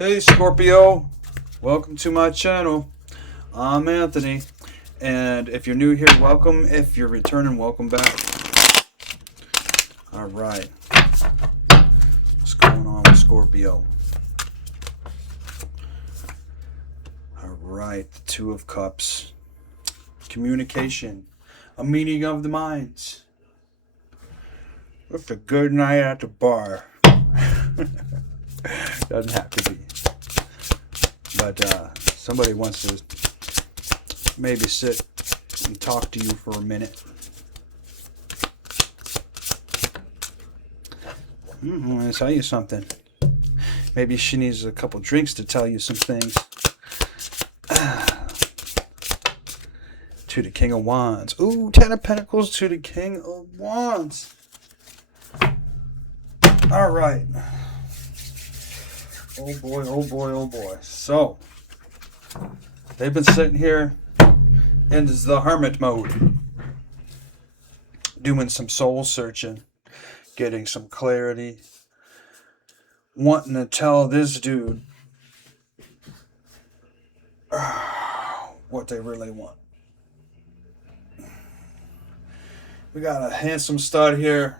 Hey Scorpio, welcome to my channel. I'm Anthony, and if you're new here, welcome. If you're returning, welcome back. Alright, what's going on with Scorpio? Alright, the Two of Cups. Communication, a meeting of the minds. With a good night at the bar. Doesn't have to be. But somebody wants to maybe sit and talk to you for a minute. I'm going to tell you something. Maybe she needs a couple drinks to tell you some things. To the King of Wands. Ooh, Ten of Pentacles to the King of Wands. All right. Oh boy, oh boy, oh boy. So, they've been sitting here in the hermit mode, doing some soul searching, getting some clarity, wanting to tell this dude what they really want. We got a handsome stud here.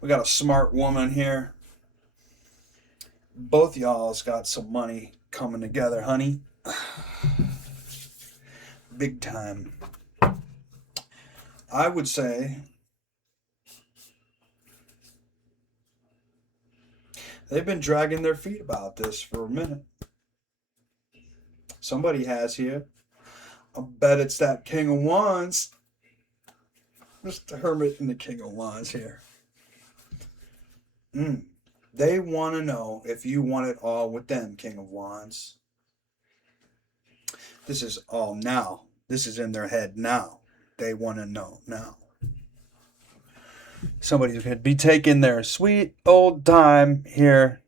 We got a smart woman here. Both y'all's got some money coming together, honey. Big time. I would say they've been dragging their feet about this for a minute. Somebody has here. I bet it's that King of Wands. Just the Hermit and the King of Wands here. They want to know if you want it all with them, King of Wands. This is all now. This is in their head now. They want to know now. Somebody could be taking their sweet old time here.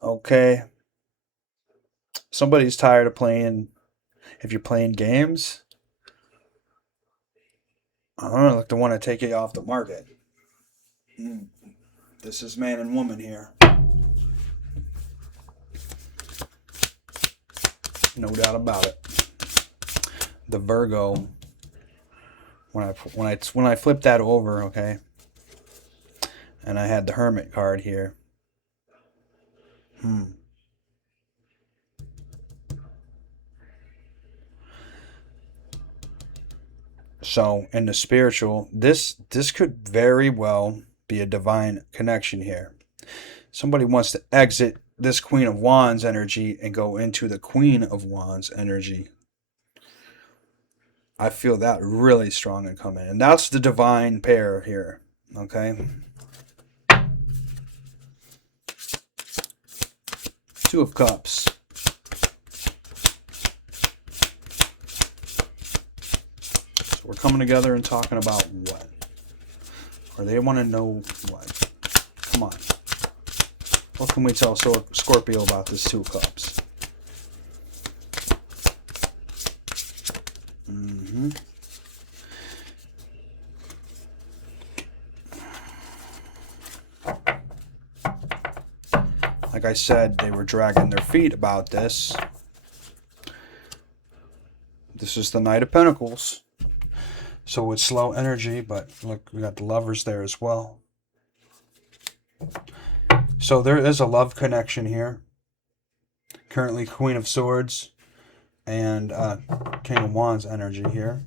Okay. Somebody's tired of playing. If you're playing games, I don't know, like they want to take it off the market. This is man and woman here. No doubt about it. The Virgo. When I flipped that over, okay, and I had the Hermit card here. So in the spiritual, this could very well be a divine connection here. Somebody wants to exit this Queen of Wands energy and go into the Queen of Wands energy. I feel that really strong and come in. And that's the divine pair here. Okay. Two of Cups. So we're coming together and talking about what? Or they want to know what? Come on. What can we tell Scorpio about this Two of Cups? Like I said, they were dragging their feet about this. This is the Knight of Pentacles. So it's slow energy, but look, we got the Lovers there as well. So there is a love connection here. Currently Queen of Swords and King of Wands energy here.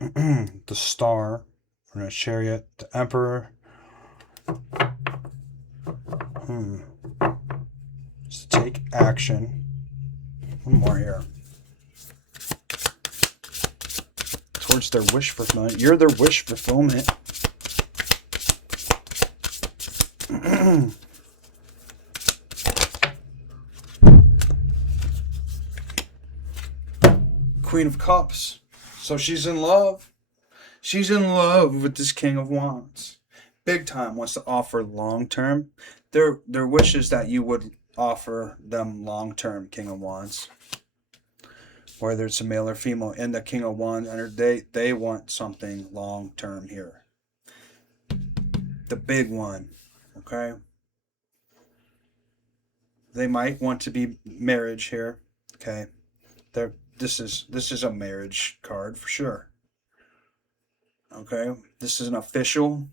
The Star, or a Chariot, the Emperor. Just take action. One more here. Towards their wish fulfillment. You're their wish fulfillment. Queen of Cups. So she's in love. She's in love with this King of Wands. Big time. Wants to offer long term. Their wish is that you would offer them long term, King of Wands. Whether it's a male or female, in the King of Wands, and they want something long term here. The big one. Okay. They might want to be marriage here. Okay. This is a marriage card for sure. Okay. This is an official.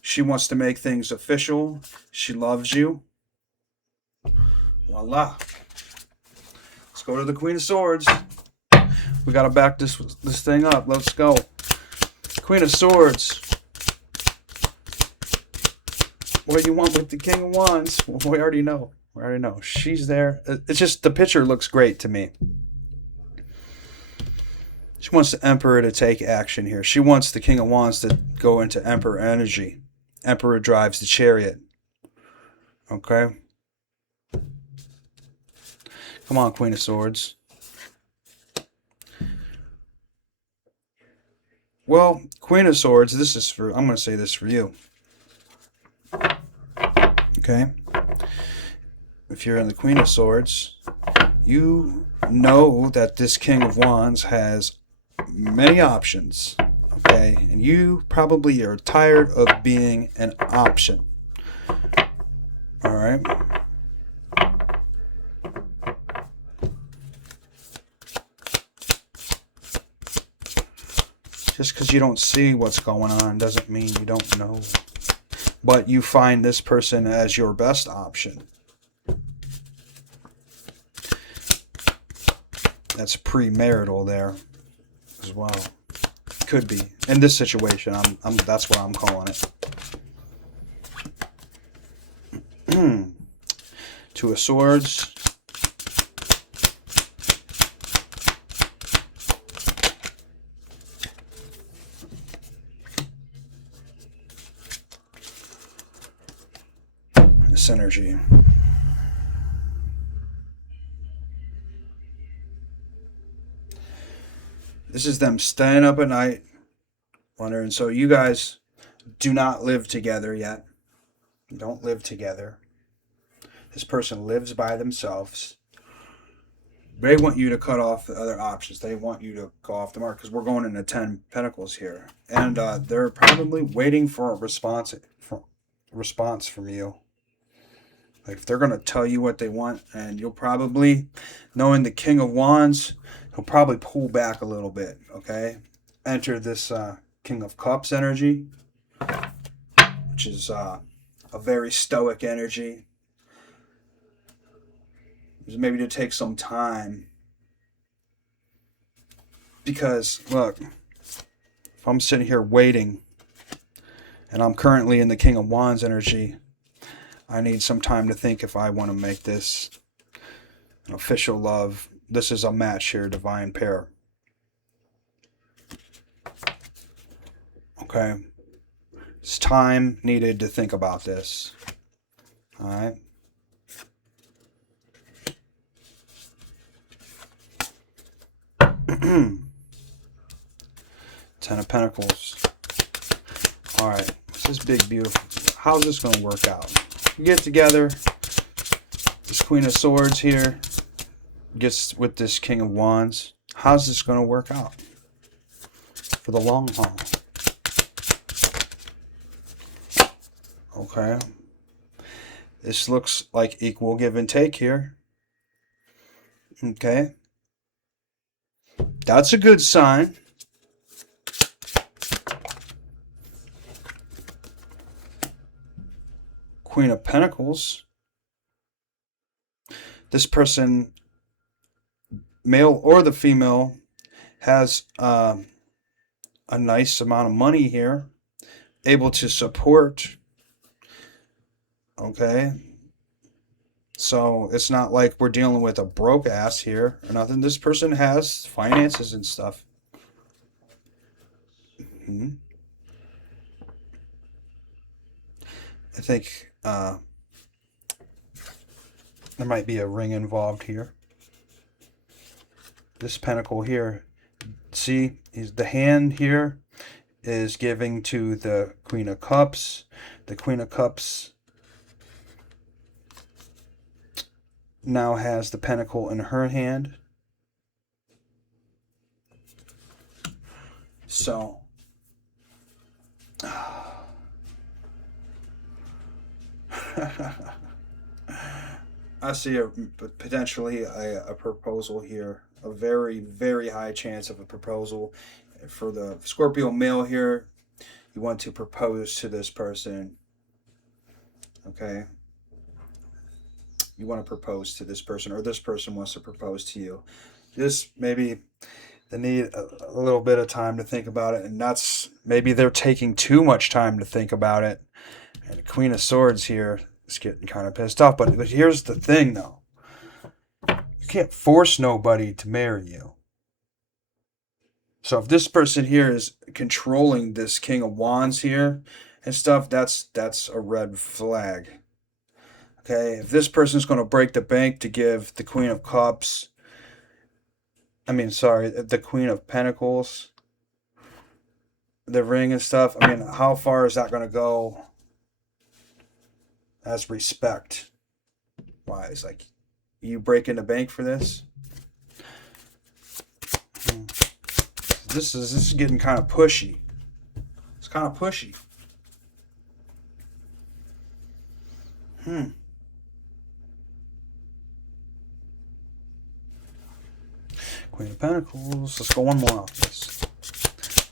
She wants to make things official. She loves you. Voila. Let's go to the Queen of Swords. We gotta back this thing up. Let's go. Queen of Swords. What do you want with the King of Wands? Well, we already know. We already know. She's there. It's just the picture looks great to me. She wants the Emperor to take action here. She wants the King of Wands to go into Emperor energy. Emperor drives the chariot. Okay? Come on, Queen of Swords. Well, Queen of Swords, this is for, I'm going to say this for you. Okay? If you're in the Queen of Swords, you know that this King of Wands has many options. Okay? And you probably are tired of being an option. Alright? Just because you don't see what's going on doesn't mean you don't know. But you find this person as your best option. That's premarital there as well. Could be. In this situation, that's what I'm calling it. Two of Swords. This energy. This is them staying up at night, wondering. So you guys do not live together yet. You don't live together. This person lives by themselves. They want you to cut off the other options. They want you to go off the mark because we're going into 10 Pentacles here. And they're probably waiting for a response from you. Like if they're going to tell you what they want, and you'll probably, knowing the King of Wands, he'll probably pull back a little bit, okay? Enter this King of Cups energy, which is a very stoic energy. Maybe to take some time. Because, look, if I'm sitting here waiting, and I'm currently in the King of Wands energy, I need some time to think if I want to make this an official love. This is a match here, divine pair. Okay. It's time needed to think about this. Alright. Ten of Pentacles. Alright. This is big, beautiful. How's this going to work out? You get together. This Queen of Swords here gets with this King of Wands. How's this going to work out for the long haul? Okay. This looks like equal give and take here. Okay. That's a good sign. Queen of Pentacles. This person, male or the female, has a nice amount of money here, able to support. Okay. So it's not like we're dealing with a broke ass here or nothing. This person has finances and stuff. I think there might be a ring involved here. This pentacle here, see, the hand here is giving to the Queen of Cups. The Queen of Cups now has the pentacle in her hand. So I see potentially a proposal here. A very, very high chance of a proposal. For the Scorpio male here, you want to propose to this person. Okay? You want to propose to this person, or this person wants to propose to you. Just maybe they need a little bit of time to think about it, and that's maybe they're taking too much time to think about it. And the Queen of Swords here is getting kind of pissed off. But here's the thing, though. You can't force nobody to marry you. So if this person here is controlling this King of Wands here and stuff, that's a red flag. Okay, if this person's going to break the bank to give the Queen of Cups, the Queen of Pentacles, the ring and stuff, how far is that going to go as respect wise? Like, you breaking the bank for this? This is getting kind of pushy. It's kind of pushy. Queen of Pentacles. Let's go one more off this.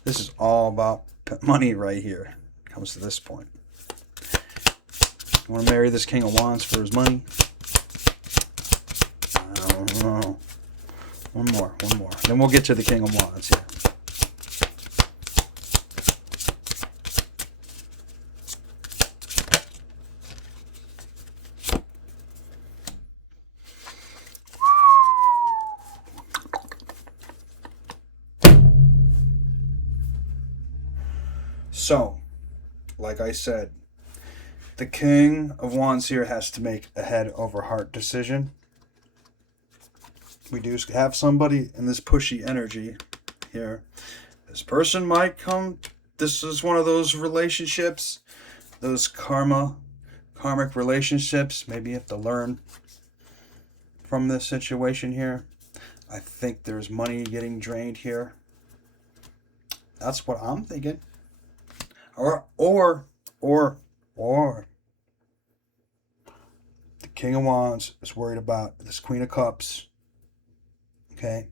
This is all about money right here. It comes to this point. You want to marry this King of Wands for his money? I don't know. One more. Then we'll get to the King of Wands here. So, like I said, the King of Wands here has to make a head over heart decision. We do have somebody in this pushy energy here. This person might come. This is one of those relationships, those karmic relationships. Maybe you have to learn from this situation here. I think there's money getting drained here. That's what I'm thinking. Or the King of Wands is worried about this Queen of Cups. Okay?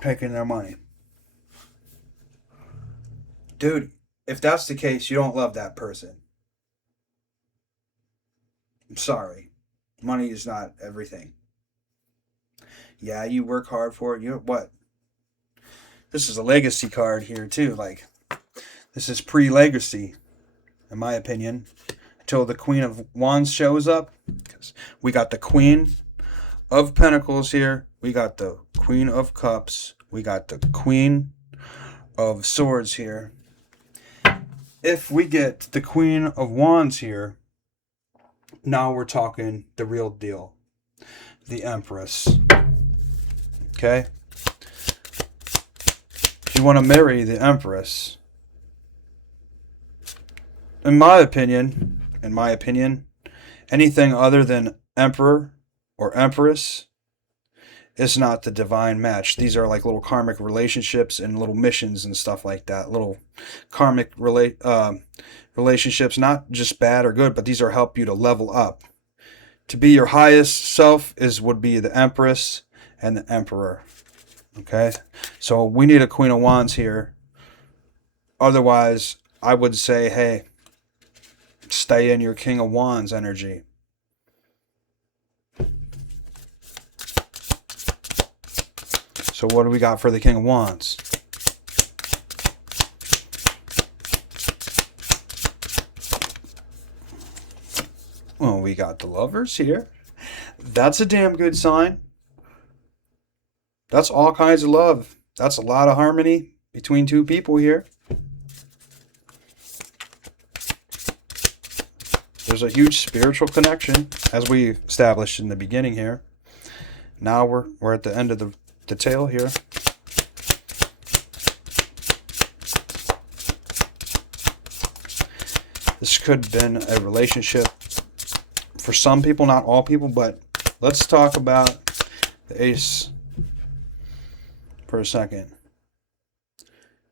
Taking their money. Dude, if that's the case, you don't love that person. I'm sorry. Money is not everything. Yeah, you work hard for it. What? This is a legacy card here, too. Like, this is pre-legacy, in my opinion, until the Queen of Wands shows up. Because we got the Queen of Pentacles here. We got the Queen of Cups. We got the Queen of Swords here. If we get the Queen of Wands here, now we're talking the real deal. The Empress. Okay? You want to marry the Empress. In my opinion, anything other than Emperor or Empress is not the divine match. These are like little karmic relationships and little missions and stuff like that. Little karmic relationships, not just bad or good, but these are help you to level up. To be your highest self would be the Empress and the Emperor. Okay, so we need a Queen of Wands here. Otherwise, I would say, hey, stay in your King of Wands energy. So what do we got for the King of Wands? Well, we got the Lovers here. That's a damn good sign. That's all kinds of love. That's a lot of harmony between two people here. There's a huge spiritual connection, as we established in the beginning here. Now we're at the end of the tale here. This could have been a relationship for some people, not all people, but let's talk about the Ace for a second.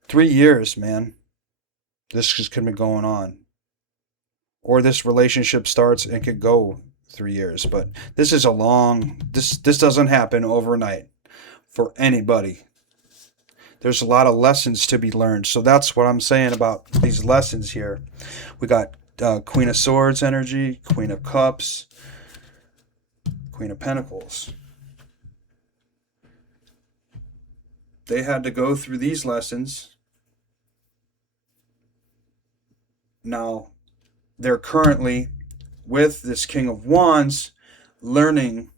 3 years, man. This just could be going on. or this relationship starts and could go 3 years. But this is a long, this doesn't happen overnight for anybody. There's a lot of lessons to be learned. So that's what I'm saying about these lessons here. We got Queen of Swords energy, Queen of Cups, Queen of Pentacles. They had to go through these lessons. Now, they're currently with this King of Wands learning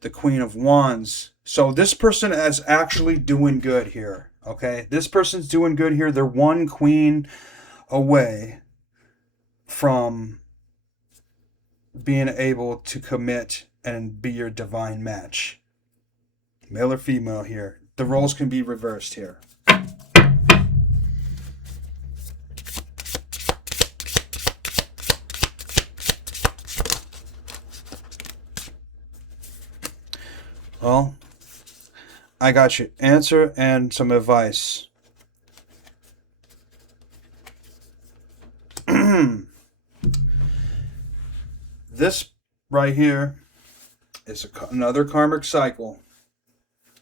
the Queen of Wands. So this person is actually doing good here. Okay, this person's doing good here. They're one queen away from being able to commit and be your divine match. Male or female here. The roles can be reversed here. Well, I got your answer and some advice. This right here is another karmic cycle.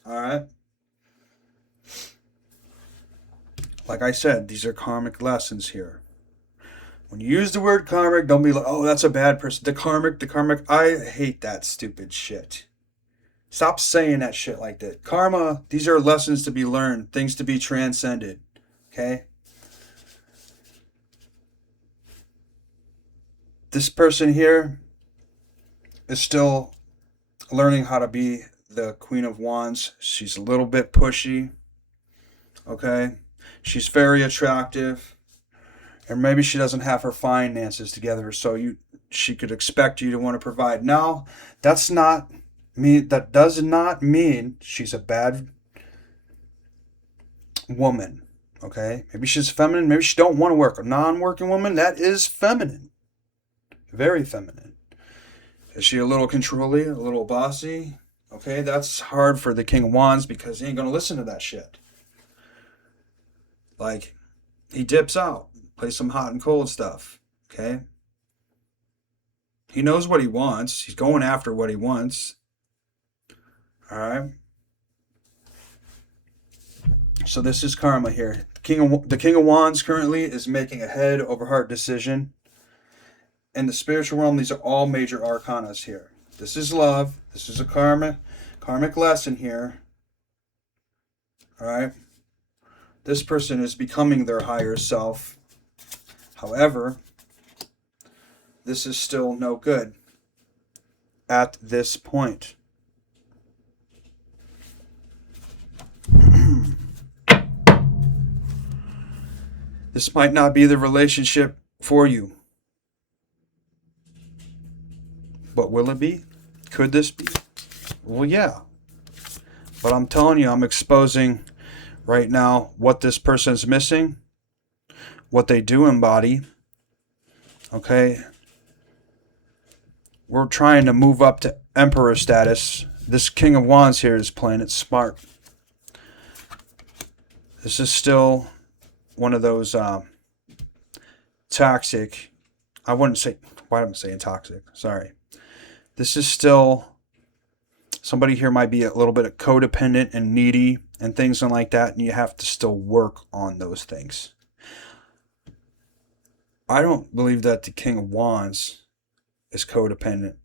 All right. Like I said, these are karmic lessons here. When you use the word karmic, don't be like, oh, that's a bad person. The karmic. I hate that stupid shit. Stop saying that shit like that. Karma, these are lessons to be learned, things to be transcended. Okay? This person here is still learning how to be the Queen of Wands. She's a little bit pushy. Okay? She's very attractive. And maybe she doesn't have her finances together, so she could expect you to want to provide. Now, that does not mean she's a bad woman. Okay? Maybe she's feminine, maybe she don't want to work. A non-working woman, that is feminine. Very feminine. Is she a little controlling, a little bossy? Okay, that's hard for the King of Wands because he ain't gonna listen to that shit. Like, he dips out, plays some hot and cold stuff. Okay? He knows what he wants. He's going after what he wants. Alright? So this is karma here. The King of Wands currently is making a head over heart decision. In the spiritual realm, these are all major arcanas here. This is love. This is a karmic lesson here. Alright? This person is becoming their higher self. However, this is still no good at this point. This might not be the relationship for you. But will it be? Could this be? Well, yeah. But I'm telling you, I'm exposing right now what this person's missing, what they do embody. Okay? We're trying to move up to Emperor status. This King of Wands here is playing it smart. This is still one of those toxic, I wouldn't say, why am I saying toxic? Sorry. This is still, somebody here might be a little bit codependent and needy and things like that, and you have to still work on those things. I don't believe that the King of Wands is codependent.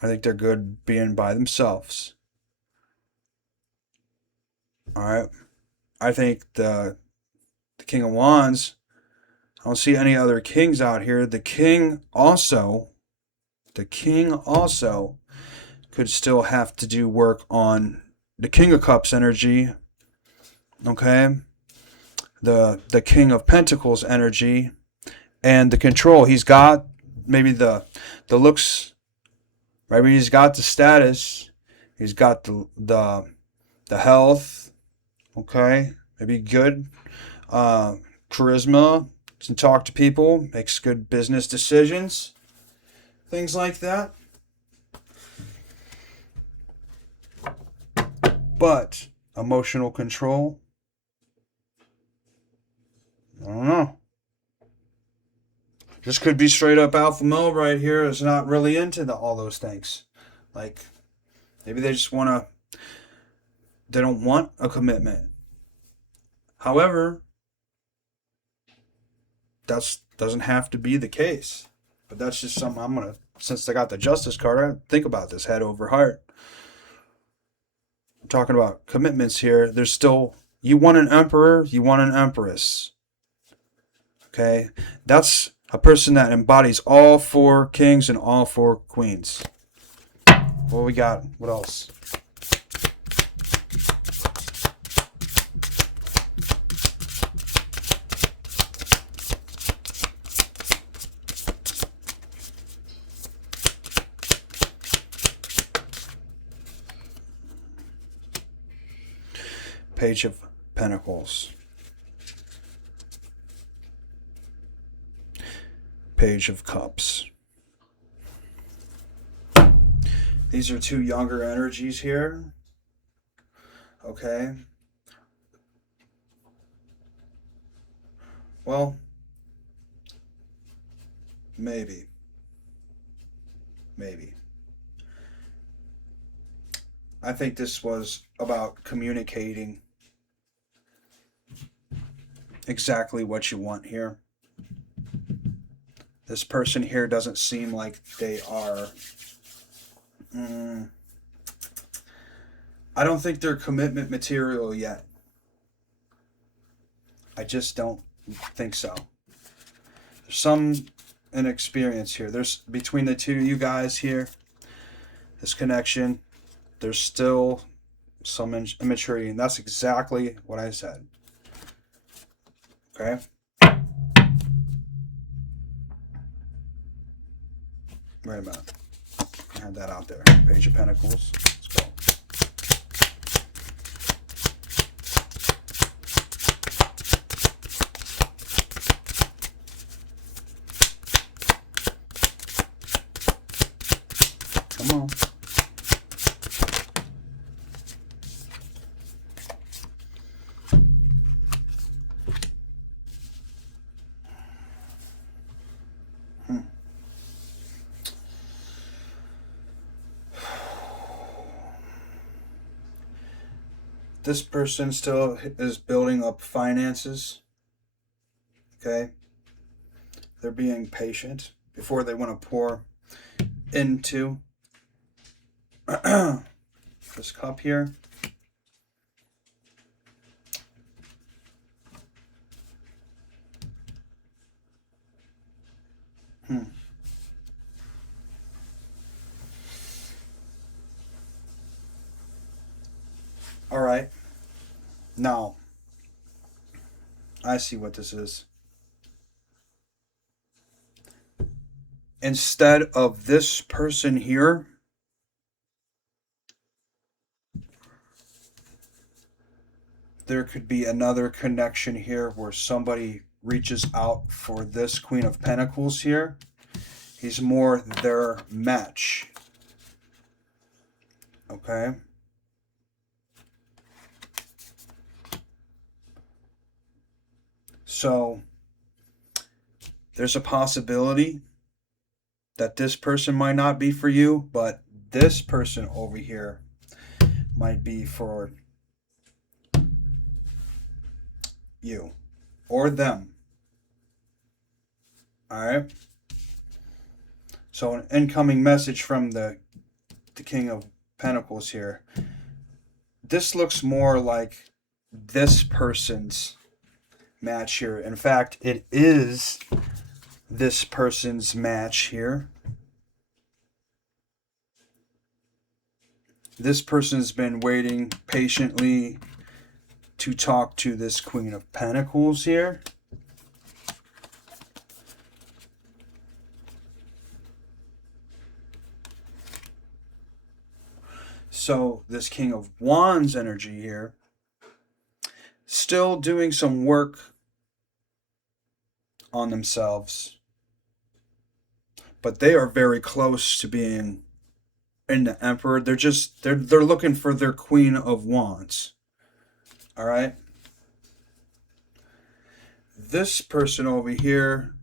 I think they're good being by themselves. Alright? I think the King of Wands, I don't see any other kings out here. The king also could still have to do work on the King of Cups energy. Okay? The King of Pentacles energy and the control. He's got maybe the looks, maybe he's got the status, he's got the health, okay? Maybe good charisma, can talk to people, makes good business decisions, things like that. But emotional control, I don't know. This could be straight up alpha male right here is not really into all those things. Like, maybe they just want to, they don't want a commitment. However, that doesn't have to be the case. But that's just something I'm going to, since I got the Justice card, I think about this head over heart. I'm talking about commitments here. There's still, you want an emperor, you want an empress. Okay? That's a person that embodies all 4 kings and all 4 queens. What we got? What else? Page of Pentacles. Page of Cups. These are 2 younger energies here. Okay. Well, maybe. I think this was about communicating exactly what you want here. This person here doesn't seem like they are... I don't think they're commitment material yet. I just don't think so. There's some inexperience here. There's, between the 2 of you guys here, this connection, there's still some immaturity, and that's exactly what I said. Okay? Wait a minute. I had that out there. Page of Pentacles. Let's go. Come on. This person still is building up finances. Okay? They're being patient before they want to pour into this cup here. All right. Now, I see what this is. Instead of this person here, there could be another connection here where somebody reaches out for this Queen of Pentacles here. He's more their match. Okay? So, there's a possibility that this person might not be for you, but this person over here might be for you or them. All right? So an incoming message from the King of Pentacles here. This looks more like this person's match here. In fact, it is this person's match here. This person's been waiting patiently to talk to this Queen of Pentacles here. So this King of Wands energy here, still doing some work on themselves, but they are very close to being in the Emperor. They're looking for their Queen of Wands. All right. This person over here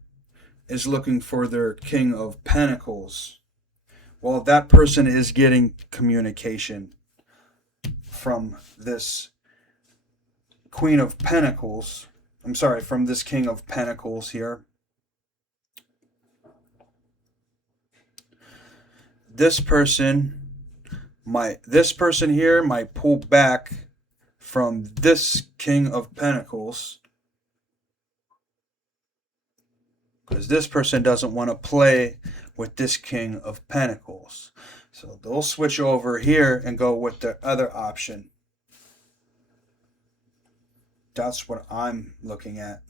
is looking for their King of Pentacles. Well, that person is getting communication from this Queen of Pentacles. I'm sorry, from this King of Pentacles here. This person here might pull back from this King of Pentacles, because this person doesn't want to play with this King of Pentacles. So they'll switch over here and go with the other option. That's what I'm looking at.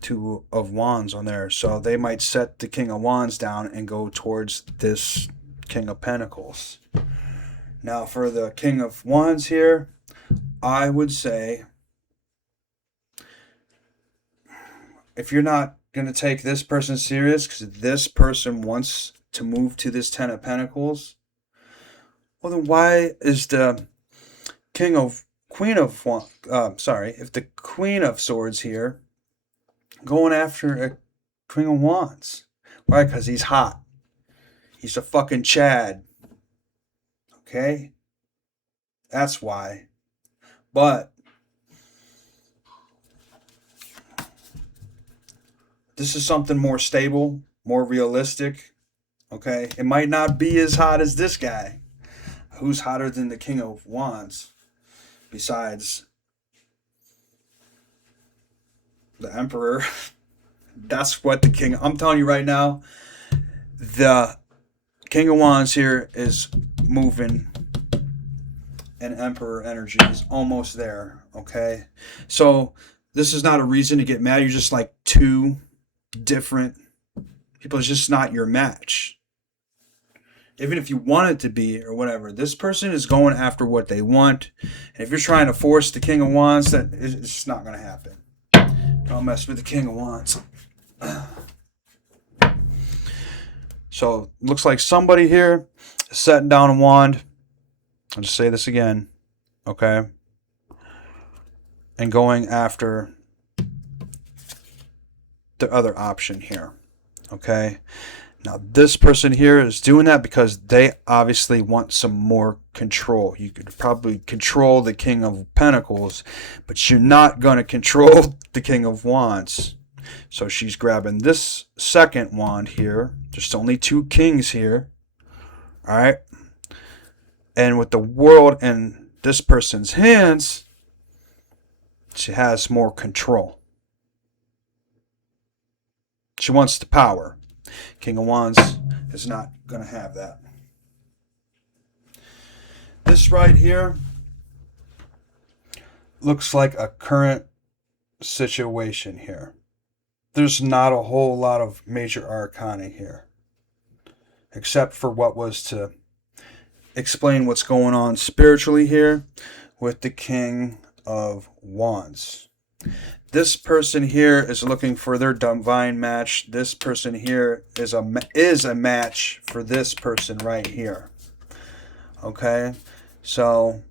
Two of Wands on there. So they might set the King of Wands down and go towards this King of Pentacles. Now for the King of Wands here, I would say, if you're not going to take this person serious because this person wants to move to this Ten of Pentacles, well then why is the if the Queen of Swords here going after a King of Wands? Why? Because he's hot. He's a fucking Chad. Okay? That's why. But this is something more stable, more realistic. Okay? It might not be as hot as this guy. Who's hotter than the King of Wands? Besides the Emperor. That's what the King... I'm telling you right now, the King of Wands here is moving, and Emperor energy is almost there. Okay? So this is not a reason to get mad. You're just like two different people. It's just not your match. Even if you want it to be or whatever, this person is going after what they want. And if you're trying to force the King of Wands, that it's just not going to happen. Don't mess with the King of Wands. So looks like somebody here is setting down a wand. I'll just say this again, okay? And going after the other option here, okay? Now, this person here is doing that because they obviously want some more control. You could probably control the King of Pentacles, but you're not going to control the King of Wands. So she's grabbing this second wand here. There's only two kings here. All right. And with the world in this person's hands, she has more control. She wants the power. King of Wands is not going to have that. This right here looks like a current situation here. There's not a whole lot of major arcana here, except for what was to explain what's going on spiritually here with the King of Wands. This person here is looking for their divine match. This person here is a match for this person right here. Okay, so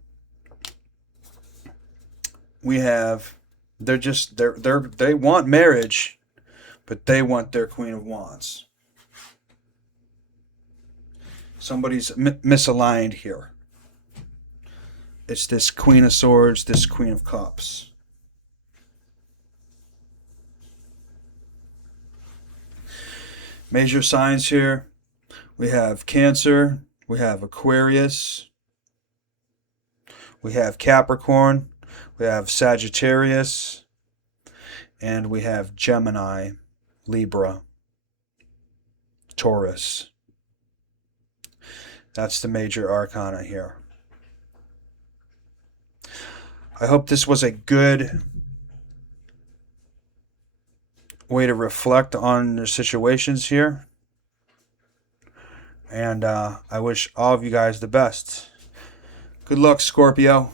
we have they want marriage, but they want their Queen of Wands. Somebody's misaligned here. It's this Queen of Swords, this Queen of Cups. Major signs here. We have Cancer. We have Aquarius. We have Capricorn. We have Sagittarius. And we have Gemini, Libra, Taurus. That's the major arcana here. I hope this was a good way to reflect on the situations here. And I wish all of you guys the best. Good luck, Scorpio.